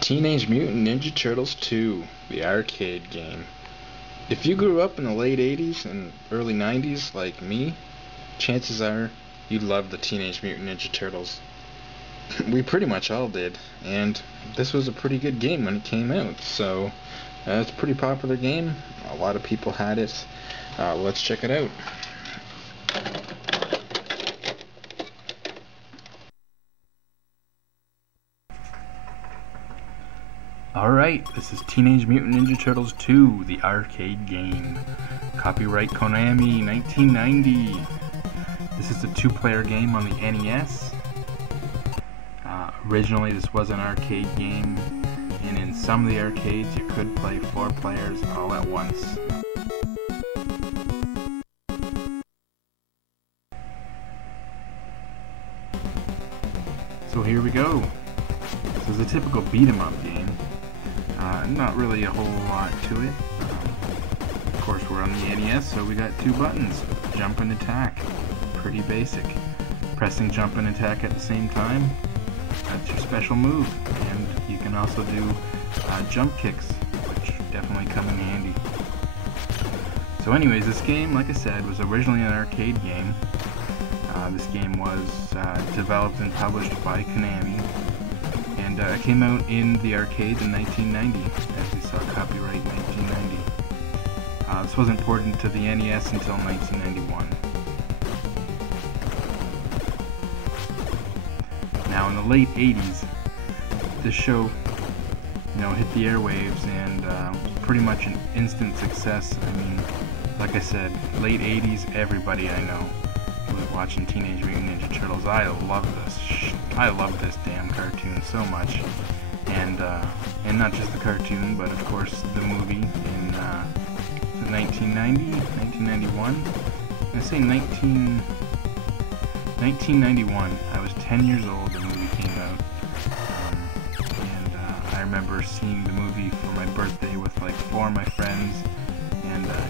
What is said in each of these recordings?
Teenage Mutant Ninja Turtles 2, the arcade game. If you grew up in the late 80s and early 90s like me, chances are you loved the Teenage Mutant Ninja Turtles. We pretty much all did, and this was a pretty good game when it came out, so it's a pretty popular game. A lot of people had it. Let's check it out. Alright, this is Teenage Mutant Ninja Turtles 2, the arcade game. Copyright Konami, 1990. This is a two-player game on the NES. Originally this was an arcade game, and in some of the arcades you could play 4 players all at once. So here we go. This is a typical beat-em-up game. Not really a whole lot to it. Of course we're on the NES, so we got 2 buttons, jump and attack. Pretty basic. Pressing jump and attack at the same time, that's your special move. And you can also do jump kicks, which definitely come in handy. So anyways, this game, like I said, was originally an arcade game. This game was developed and published by Konami. And it came out in the arcades in 1990, as we saw, copyright 1990. This wasn't ported to the NES until 1991. Now in the late 80s, this show, hit the airwaves and pretty much an instant success. I mean, like I said, late 80s, everybody I know was watching Teenage Mutant Ninja Turtles. I love this damn cartoon so much, and not just the cartoon, but of course the movie in 1990, 1991. I say 1991. I was 10 years old. The movie came out, and I remember seeing the movie for my birthday with like 4 of my friends.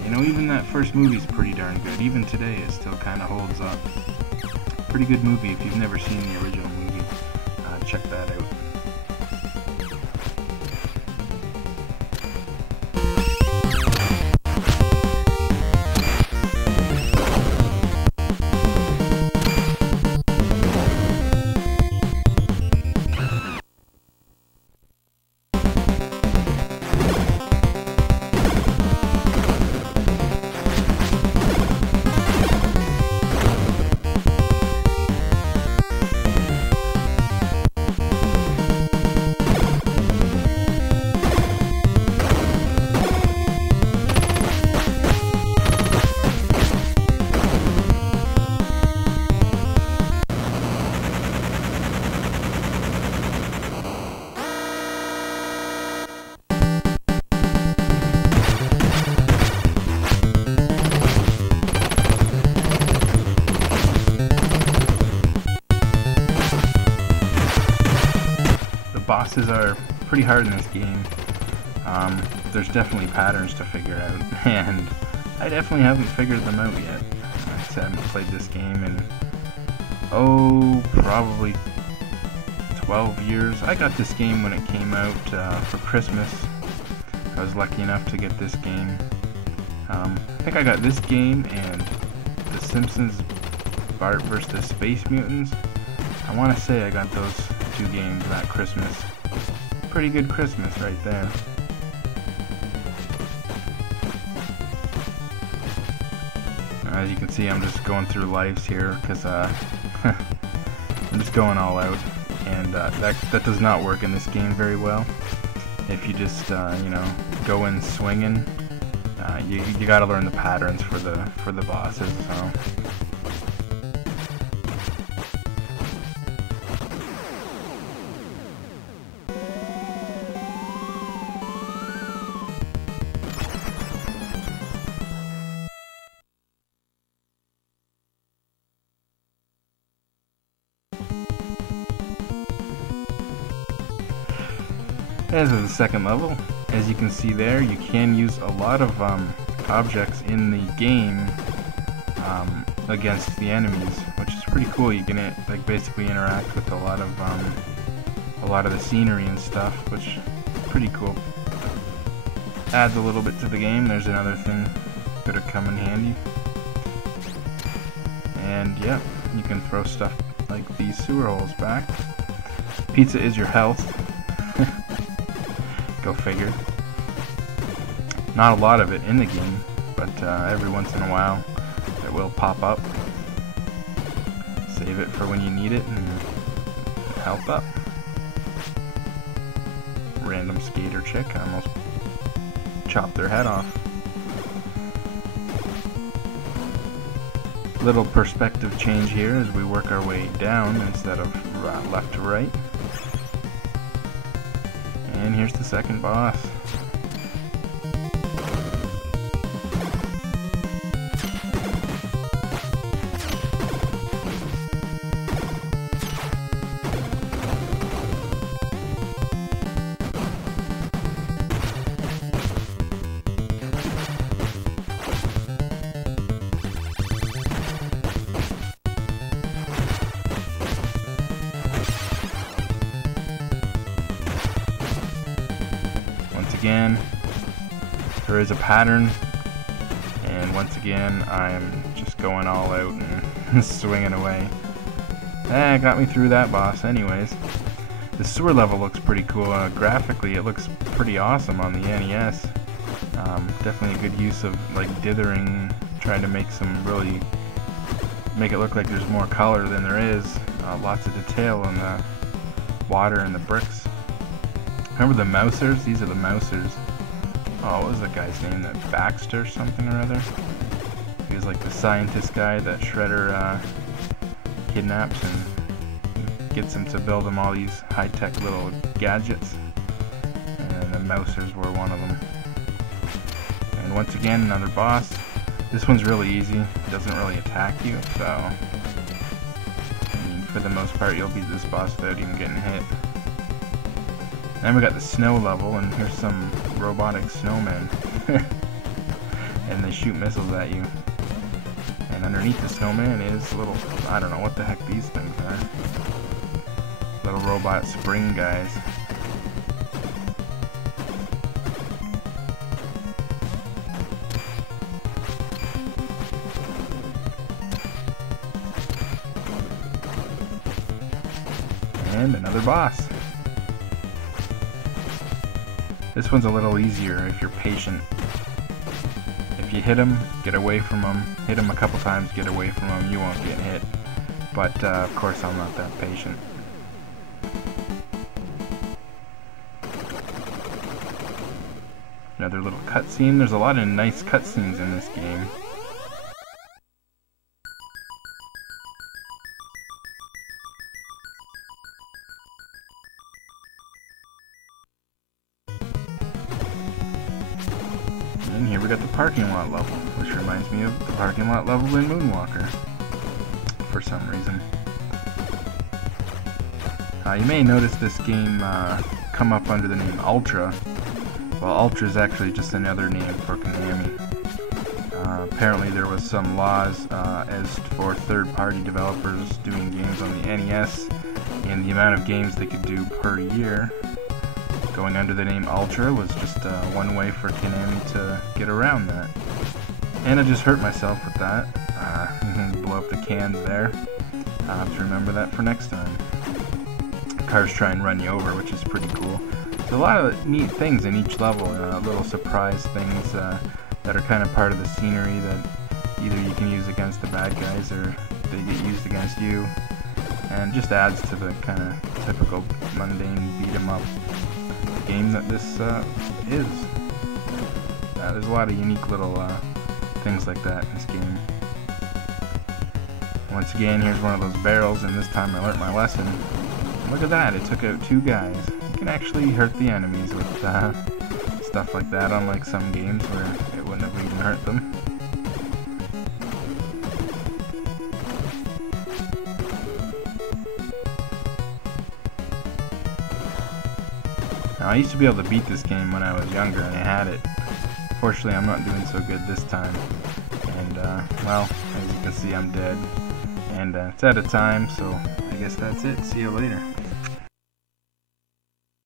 And even that first movie's pretty darn good. Even today, it still kind of holds up. Pretty good movie. If you've never seen the original movie, check that out. Bosses are pretty hard in this game. There's definitely patterns to figure out, and I definitely haven't figured them out yet. I haven't played this game in, probably 12 years. I got this game when it came out for Christmas. I was lucky enough to get this game. I think I got this game and The Simpsons Bart vs. the Space Mutants. I want to say I got those 2 games that Christmas. Pretty good Christmas right there. As you can see, I'm just going through lives here because I'm just going all out, and that does not work in this game very well. If you just go in swinging, you got to learn the patterns for the bosses. So. As of the second level, as you can see there, you can use a lot of objects in the game against the enemies, which is pretty cool. You can like basically interact with a lot of the scenery and stuff, which is pretty cool. Adds a little bit to the game. There's another thing that could come in handy. And yeah, you can throw stuff like these sewer holes back. Pizza is your health. Go figure. Not a lot of it in the game, but every once in a while it will pop up. Save it for when you need it and health up. Random skater chick, I almost chopped their head off. Little perspective change here as we work our way down instead of left to right. And here's the second boss. Again, there is a pattern, and once again I'm just going all out and swinging away. Got me through that boss anyways. The sewer level looks pretty cool. Graphically it looks pretty awesome on the NES. Definitely a good use of like dithering, trying to make it look like there's more color than there is. Lots of detail in the water and the bricks. Remember the Mousers? These are the Mousers. Oh, what was that guy's name? That Baxter something or other? He was like the scientist guy that Shredder kidnaps and gets him to build him all these high-tech little gadgets. And the Mousers were one of them. And once again, another boss. This one's really easy. It doesn't really attack you, so I mean, for the most part you'll beat this boss without even getting hit. Then we got the snow level, and here's some robotic snowmen. And they shoot missiles at you. And underneath the snowman is little, I don't know what the heck these things are. Little robot spring guys. And another boss. This one's a little easier if you're patient. If you hit him, get away from him. Hit him a couple times, get away from him. You won't get hit. But of course I'm not that patient. Another little cutscene. There's a lot of nice cutscenes in this game. And here we got the parking lot level, which reminds me of the parking lot level in Moonwalker, for some reason. You may notice this game come up under the name Ultra. Well, Ultra is actually just another name for Konami. Apparently there was some laws as for third-party developers doing games on the NES and the amount of games they could do per year. Going under the name Ultra was just one way for Konami to get around that. And I just hurt myself with that. Blow up the cans there. I'll have to remember that for next time. Cars try and run you over, which is pretty cool. There's a lot of neat things in each level, little surprise things that are kind of part of the scenery that either you can use against the bad guys or they get used against you. And just adds to the kind of typical mundane beat-em-up game that this is. There's a lot of unique little things like that in this game. Once again, here's one of those barrels, and this time I learnt my lesson. Look at that, it took out 2 guys. You can actually hurt the enemies with stuff like that, unlike some games where it wouldn't have even hurt them. Now, I used to be able to beat this game when I was younger and I had it. Fortunately, I'm not doing so good this time. And, well, as you can see, I'm dead. And it's out of time, so I guess that's it. See you later.